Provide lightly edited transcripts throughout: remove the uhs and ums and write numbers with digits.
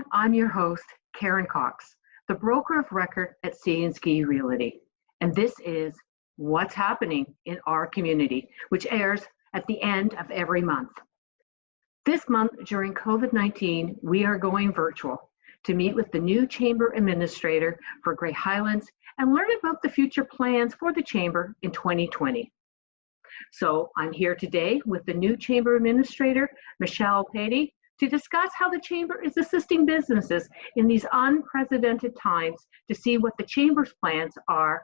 everyone, I'm your host, Karen Cox, the broker of record at Sea and Ski Realty. And this is What's Happening in Our Community, which airs at the end of every month. This month, during COVID-19, we are going virtual to meet with the new Chamber Administrator for Grey Highlands and learn about the future plans for the Chamber in 2020. So I'm here today with the new Chamber Administrator, Michelle Patey, to discuss how the Chamber is assisting businesses in these unprecedented times to see what the Chamber's plans are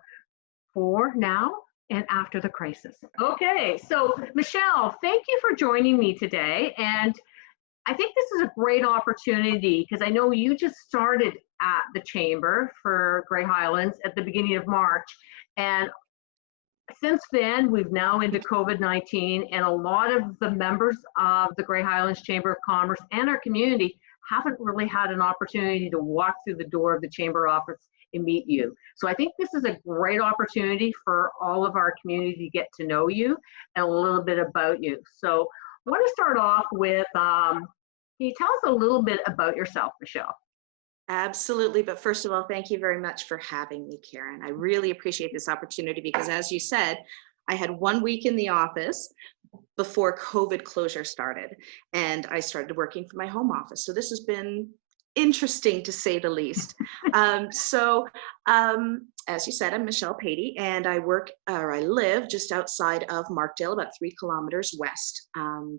for now and after the crisis. Okay, so Michelle, thank you for joining me today. And I think this is a great opportunity because I know you just started at the Chamber for Grey Highlands at the beginning of March. And since then, we've now into COVID-19, and a lot of the members of the Grey Highlands Chamber of Commerce and our community haven't really had an opportunity to walk through the door of the Chamber office and meet you. So I think this is a great opportunity for all of our community to get to know you and a little bit about you. So I want to start off with, can you tell us a little bit about yourself, Michelle? Absolutely. But first of all, thank you very much for having me, Karen. I really appreciate this opportunity because, as you said, I had 1 week in the office before COVID closure started, and I started working from my home office. So this has been interesting, to say the least. As you said, I'm Michelle Patey, and I live just outside of Markdale, about 3 kilometers west,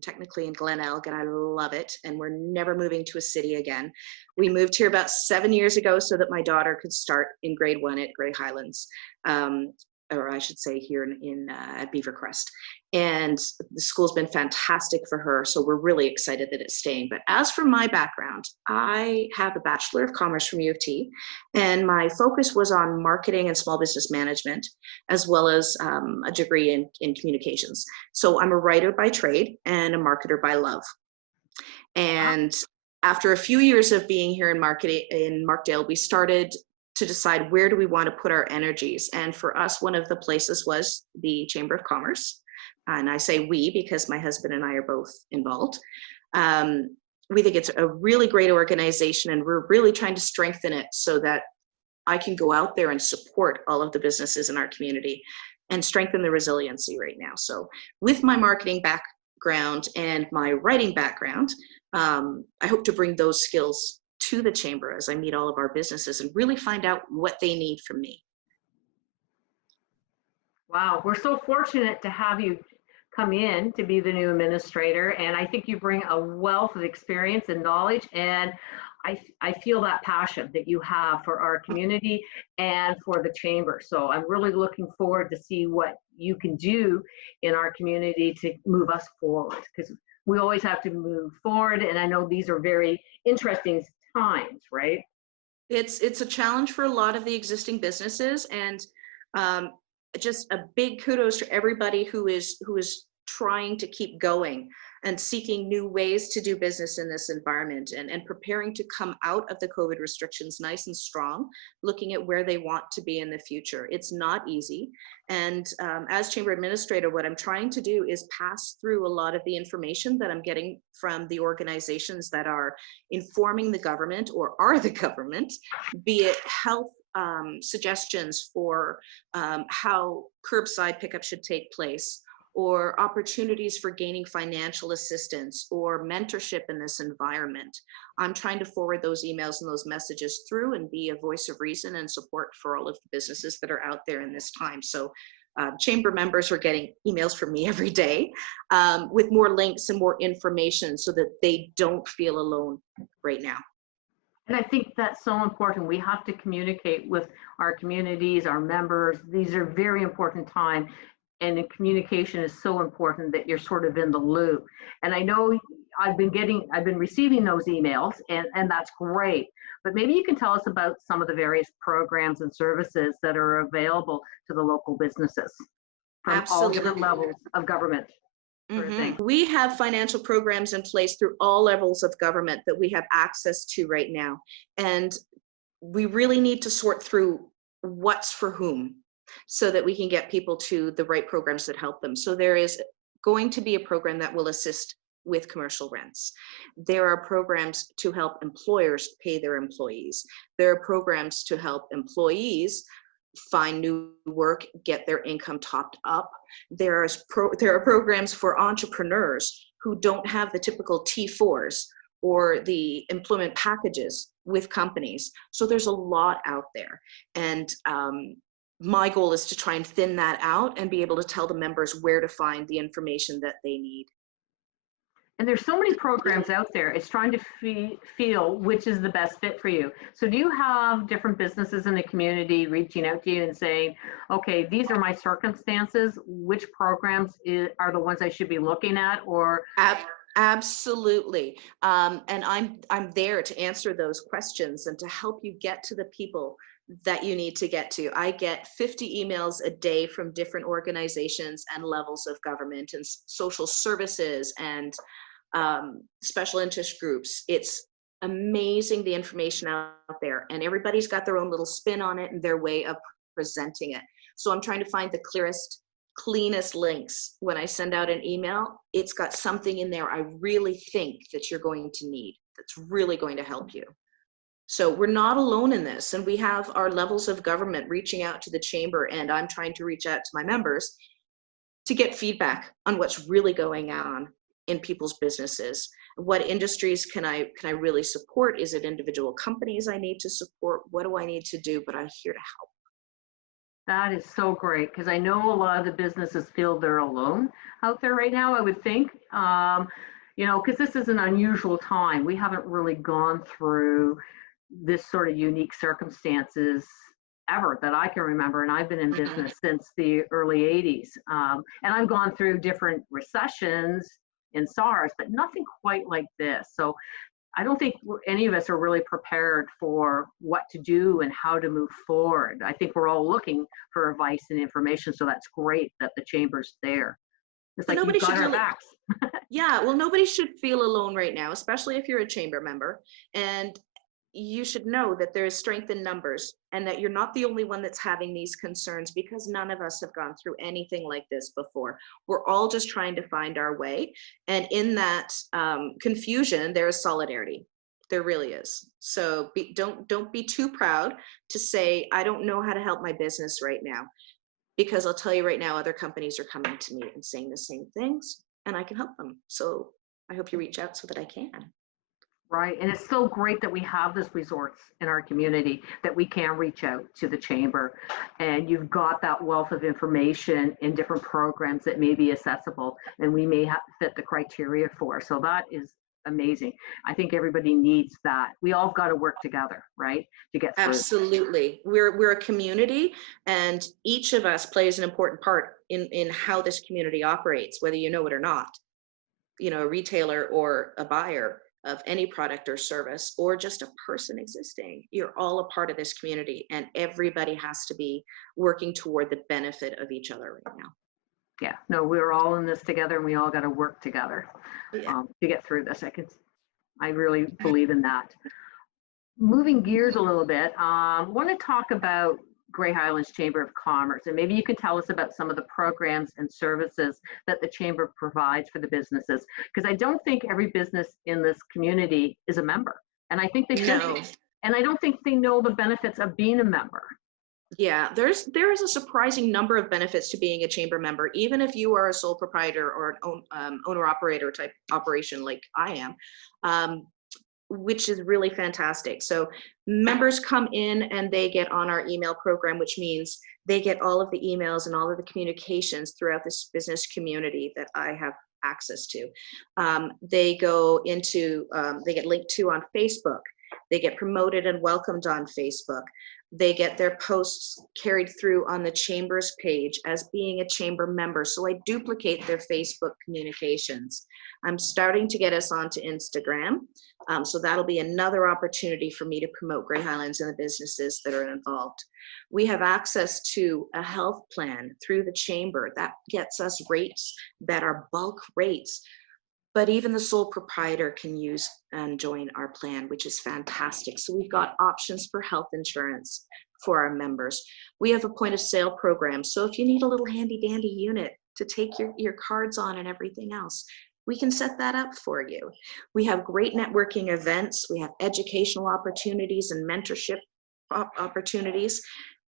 technically in Glen Elg, and I love it. And we're never moving to a city again. We moved here about 7 years ago so that my daughter could start in grade 1 at Grey Highlands, or I should say here at Beaver Crest. And the school's been fantastic for her, so we're really excited that it's staying. But as for my background, I have a Bachelor of Commerce from U of T, and my focus was on marketing and small business management, as well as a degree in communications. So I'm a writer by trade and a marketer by love. And after a few years of being here in Markdale, we started to decide where do we want to put our energies. And for us, one of the places was the Chamber of Commerce. And I say we because my husband and I are both involved. We think it's a really great organization, and we're really trying to strengthen it so that I can go out there and support all of the businesses in our community and strengthen the resiliency right now. So with my marketing background and my writing background, I hope to bring those skills to the Chamber as I meet all of our businesses and really find out what they need from me. Wow, we're so fortunate to have you come in to be the new administrator, and I think you bring a wealth of experience and knowledge, and I feel that passion that you have for our community and for the Chamber. So I'm really looking forward to see what you can do in our community to move us forward, because we always have to move forward, and I know these are very interesting times, right? It's a challenge for a lot of the existing businesses, and just a big kudos to everybody who is trying to keep going and seeking new ways to do business in this environment, and preparing to come out of the COVID restrictions nice and strong, looking at where they want to be in the future. It's not easy. And as Chamber Administrator, what I'm trying to do is pass through a lot of the information that I'm getting from the organizations that are informing the government or are the government, be it health suggestions for how curbside pickup should take place, or opportunities for gaining financial assistance or mentorship in this environment. I'm trying to forward those emails and those messages through and be a voice of reason and support for all of the businesses that are out there in this time. So Chamber members are getting emails from me every day with more links and more information so that they don't feel alone right now. And I think that's so important. We have to communicate with our communities, our members. These are very important times. And communication is so important that you're sort of in the loop. And I know I've been receiving those emails, and that's great. But maybe you can tell us about some of the various programs and services that are available to the local businesses from all different levels of government. We have financial programs in place through all levels of government that we have access to right now. And we really need to sort through what's for whom, so that we can get people to the right programs that help them. So there is going to be a program that will assist with commercial rents. There are programs to help employers pay their employees. There are programs to help employees find new work, get their income topped up. There are programs for entrepreneurs who don't have the typical T4s or the employment packages with companies. So there's a lot out there. And my goal is to try and thin that out and be able to tell the members where to find the information that they need. And there's so many programs out there. It's trying to feel which is the best fit for you. So do you have different businesses in the community reaching out to you and saying, okay, these are my circumstances, which programs are the ones I should be looking at? Or Absolutely. And I'm there to answer those questions and to help you get to the people that you need to get to. I get 50 emails a day from different organizations and levels of government and social services and special interest groups. It's amazing the information out there, and everybody's got their own little spin on it and their way of presenting it. So I'm trying to find the clearest, cleanest links. When I send out an email, it's got something in there I really think that you're going to need, that's really going to help you. So we're not alone in this, and we have our levels of government reaching out to the chamber, and I'm trying to reach out to my members to get feedback on what's really going on in people's businesses. What industries can I really support? Is it individual companies I need to support? What do I need to do? But I'm here to help. that is so great, because I know a lot of the businesses feel they're alone out there right now, I would think. Because this is an unusual time. We haven't really gone through this sort of unique circumstances ever that I can remember. And I've been in business since the early 80s. And I've gone through different recessions and SARS, but nothing quite like this. So I don't think any of us are really prepared for what to do and how to move forward. I think we're all looking for advice and information. So that's great that the chamber's there. It's like you've got our backs. Yeah, well, nobody should feel alone right now, especially if you're a chamber member. And you should know that there is strength in numbers and that you're not the only one that's having these concerns, because none of us have gone through anything like this before. We're all just trying to find our way. And in that confusion, there is solidarity. There really is. So don't be too proud to say, I don't know how to help my business right now, because I'll tell you right now, other companies are coming to me and saying the same things, and I can help them. So I hope you reach out so that I can. Right. And it's so great that we have this resource in our community that we can reach out to the chamber. And you've got that wealth of information in different programs that may be accessible and we may have fit the criteria for. So that is amazing. I think everybody needs that. We all got to work together, right, to get through. Absolutely. We're a community, and each of us plays an important part in how this community operates, whether you know it or not. A retailer or a buyer of any product or service, or just a person existing. You're all a part of this community, and everybody has to be working toward the benefit of each other right now. Yeah, no, we're all in this together, and we all got to work together to get through this. I really believe in that. Moving gears a little bit, want to talk about Grey Highlands Chamber of Commerce, and maybe you can tell us about some of the programs and services that the Chamber provides for the businesses, because I don't think every business in this community is a member, and I think they should be. And I don't think they know the benefits of being a member. Yeah, there is a surprising number of benefits to being a chamber member, even if you are a sole proprietor or an owner-operator type operation like I am. Which is really fantastic. So members come in and they get on our email program, which means they get all of the emails and all of the communications throughout this business community that I have access to. They go into, they get linked to on Facebook. They get promoted and welcomed on Facebook. They get their posts carried through on the chamber's page as being a chamber member. So I duplicate their Facebook communications. I'm starting to get us onto Instagram. So that'll be another opportunity for me to promote Grey Highlands and the businesses that are involved. We have access to a health plan through the chamber that gets us rates that are bulk rates. But even the sole proprietor can use and join our plan, which is fantastic. So we've got options for health insurance for our members. We have a point of sale program. So if you need a little handy dandy unit to take your cards on and everything else, we can set that up for you. We have great networking events. We have educational opportunities and mentorship opportunities.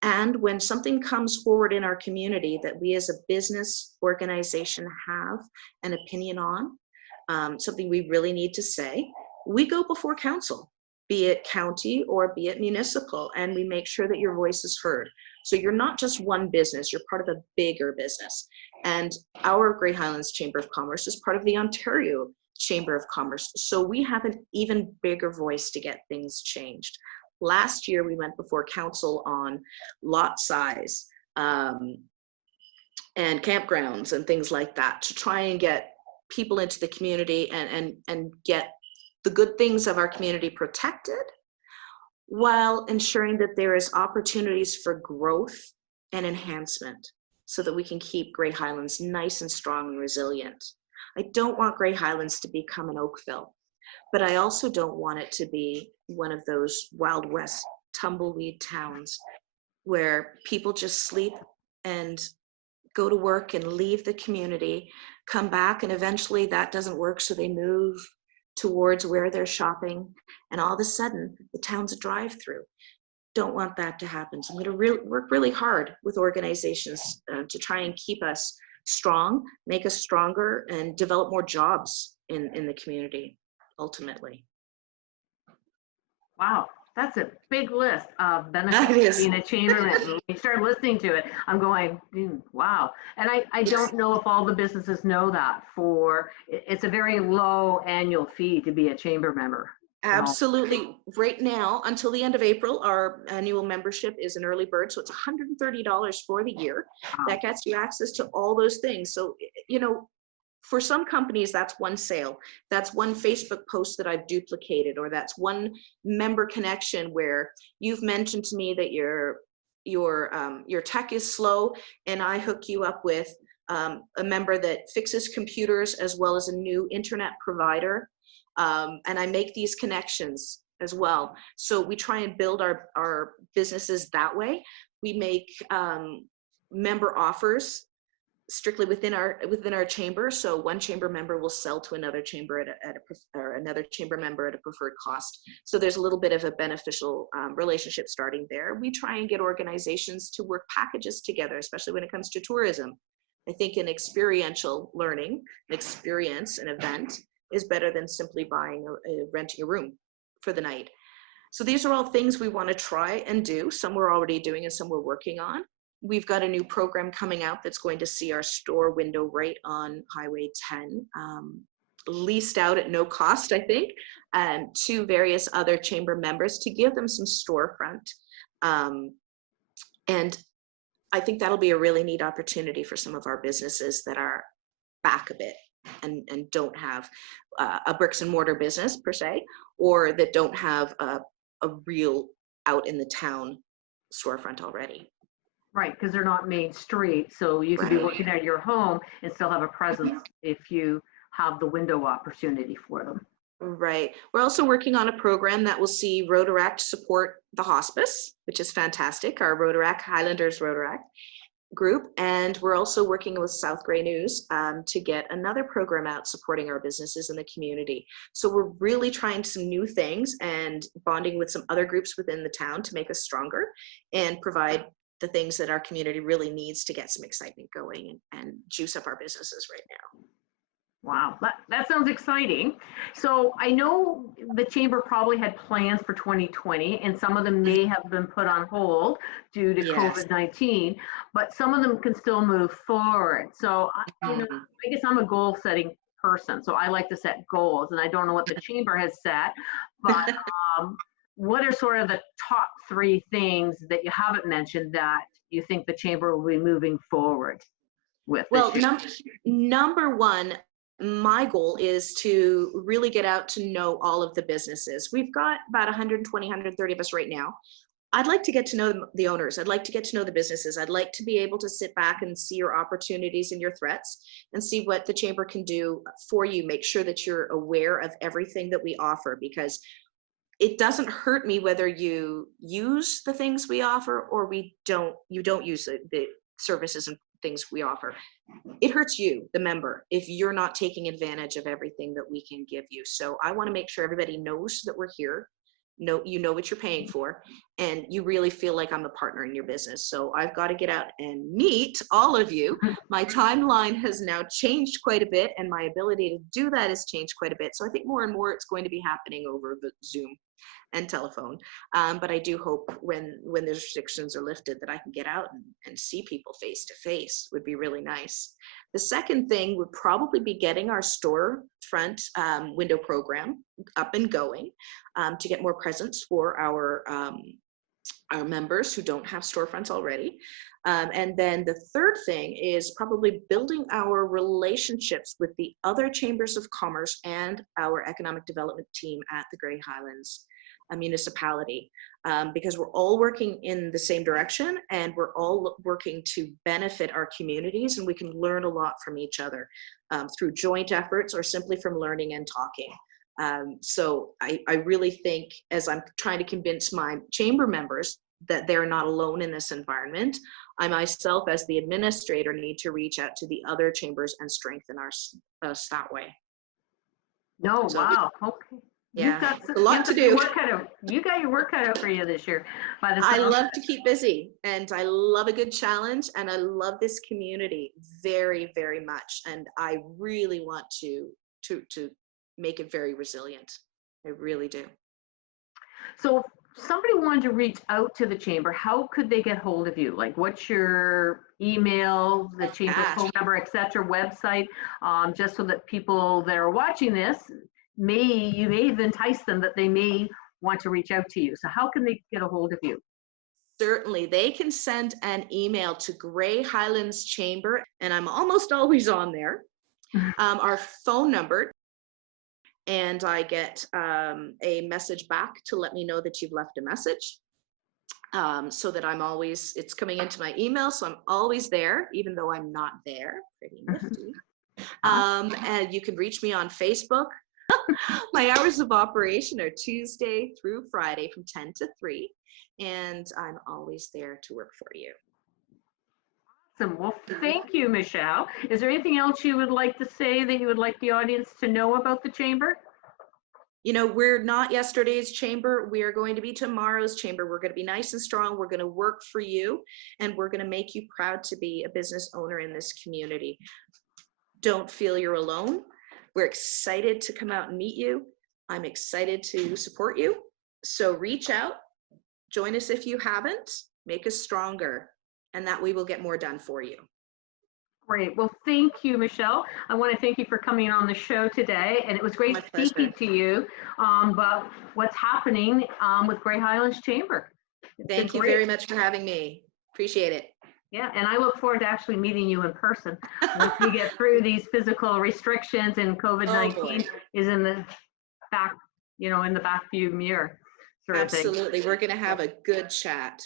And when something comes forward in our community that we as a business organization have an opinion on, something we really need to say, we go before council, be it county or be it municipal, and we make sure that your voice is heard. So you're not just one business, you're part of a bigger business. And our Grey Highlands Chamber of Commerce is part of the Ontario Chamber of Commerce. So we have an even bigger voice to get things changed. Last year, we went before council on lot size and campgrounds and things like that to try and get people into the community and get the good things of our community protected while ensuring that there is opportunities for growth and enhancement so that we can keep Grey Highlands nice and strong and resilient. I don't want Grey Highlands to become an Oakville, but I also don't want it to be one of those Wild West tumbleweed towns where people just sleep and go to work and leave the community, come back, and eventually that doesn't work, so they move towards where they're shopping, and all of a sudden the town's a drive-through. Don't want that to happen. So I'm going to work really hard with organizations to try and keep us strong, make us stronger, and develop more jobs in the community, ultimately. Wow, that's a big list of That benefits is. of being a chamberman. When you start listening to it, I'm going, wow. And I don't know if all the businesses know that. It's a very low annual fee to be a chamber member. Absolutely. Right now, until the end of April, our annual membership is an early bird. So it's $130 for the year. Wow. That gets you access to all those things. So, you know, for some companies, that's one sale. That's one Facebook post that I've duplicated, or that's one member connection where you've mentioned to me that your tech is slow, and I hook you up with a member that fixes computers as well as a new internet provider. And I make these connections as well. So we try and build our businesses that way. We make member offers strictly within our chamber. So one chamber member will sell to another chamber or another chamber member at a preferred cost. So there's a little bit of a beneficial relationship starting there. We try and get organizations to work packages together, especially when it comes to tourism. I think an experiential learning, an experience, an event is better than simply renting a room for the night. So these are all things we want to try and do. Some we're already doing and some we're working on. We've got a new program coming out that's going to see our store window right on Highway 10 leased out at no cost, I think, to various other chamber members to give them some storefront. And I think that'll be a really neat opportunity for some of our businesses that are back a bit and don't have a bricks and mortar business per se, or that don't have a real out in the town storefront already. Right, because they're not main street, so you could be working at your home and still have a presence if you have the window opportunity for them. Right. We're also working on a program that will see Rotaract support the hospice, which is fantastic, our Rotaract, Highlanders Rotaract group. And we're also working with South Grey News to get another program out supporting our businesses in the community. So we're really trying some new things and bonding with some other groups within the town to make us stronger and provide the things that our community really needs to get some excitement going and juice up our businesses right now. Wow, that sounds exciting. So I know the chamber probably had plans for 2020, and some of them may have been put on hold due to COVID-19, but some of them can still move forward. So I guess I'm a goal-setting person, so I like to set goals, and I don't know what the chamber has set, but what are sort of the top 3 things that you haven't mentioned that you think the chamber will be moving forward with? Well, number one, my goal is to really get out to know all of the businesses. We've got about 120, 130 of us right now. I'd like to get to know the owners. I'd like to get to know the businesses. I'd like to be able to sit back and see your opportunities and your threats and see what the chamber can do for you. Make sure that you're aware of everything that we offer, because it doesn't hurt me whether you use the things we offer or you don't use the services and things we offer. It hurts you, the member, if you're not taking advantage of everything that we can give you. So I want to make sure everybody knows that we're here. You know what you're paying for, and you really feel like I'm a partner in your business. So I've got to get out and meet all of you. My timeline has now changed quite a bit, and my ability to do that has changed quite a bit. So I think more and more it's going to be happening over Zoom and telephone. But I do hope when the restrictions are lifted that I can get out and see people face to face. Would be really nice. The second thing would probably be getting our storefront window program up and going to get more presence for our members who don't have storefronts already. And then the third thing is probably building our relationships with the other chambers of commerce and our economic development team at the Grey Highlands municipality, because we're all working in the same direction and we're all working to benefit our communities, and we can learn a lot from each other through joint efforts or simply from learning and talking. So I really think, as I'm trying to convince my chamber members that they're not alone in this environment, I myself as the administrator need to reach out to the other chambers and strengthen us that way. No, So, wow, okay. Yeah, a lot to do. You got your work cut out for you this year. I love to keep busy, and I love a good challenge, and I love this community very, very much. And I really want to make it very resilient. I really do. So if somebody wanted to reach out to the chamber, how could they get hold of you? Like, what's your email, the chamber phone number, etc., website, just so that people that are watching this, you may have enticed them that they may want to reach out to you. So how can they get a hold of you? Certainly, they can send an email to Grey Highlands Chamber, and I'm almost always on there. Our phone number, and I get a message back to let me know that you've left a message, so that it's coming into my email, so I'm always there, even though I'm not there. Pretty nifty. And you can reach me on Facebook. My hours of operation are Tuesday through Friday from 10 to 3, and I'm always there to work for you. Awesome. Well, thank you, Michelle. Is there anything else you would like to say that you would like the audience to know about the chamber? You know, we're not yesterday's chamber. We are going to be tomorrow's chamber. We're going to be nice and strong. We're going to work for you, and we're going to make you proud to be a business owner in this community. Don't feel you're alone. We're excited to come out and meet you. I'm excited to support you. So reach out, join us if you haven't, make us stronger, and that we will get more done for you. Great. Well, thank you, Michelle. I want to thank you for coming on the show today. And it was great speaking to you about what's happening with Grey Highlands Chamber. Thank you very much for having me. Appreciate it. Yeah, and I look forward to actually meeting you in person once we get through these physical restrictions and COVID-19 is in the back, in the back view mirror. Absolutely. We're going to have a good chat.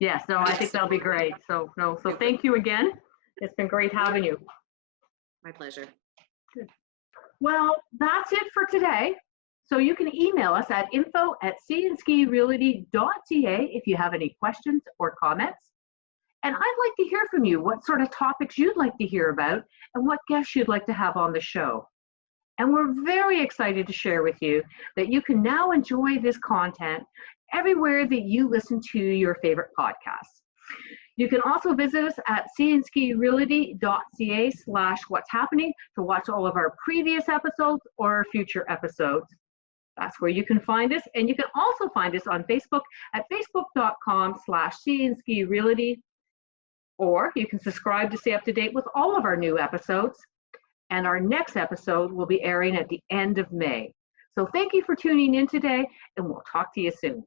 Yeah, so I think that'll be great. So thank you again. It's been great having you. My pleasure. Good. Well, that's it for today. So you can email us at info@candskirealty.ca if you have any questions or comments. And I'd like to hear from you what sort of topics you'd like to hear about and what guests you'd like to have on the show. And we're very excited to share with you that you can now enjoy this content everywhere that you listen to your favorite podcasts. You can also visit us at candskirealty.ca/what's happening to watch all of our previous episodes or future episodes. That's where you can find us. And you can also find us on Facebook at facebook.com/candskirealty. Or you can subscribe to stay up to date with all of our new episodes. And our next episode will be airing at the end of May. So thank you for tuning in today, and we'll talk to you soon.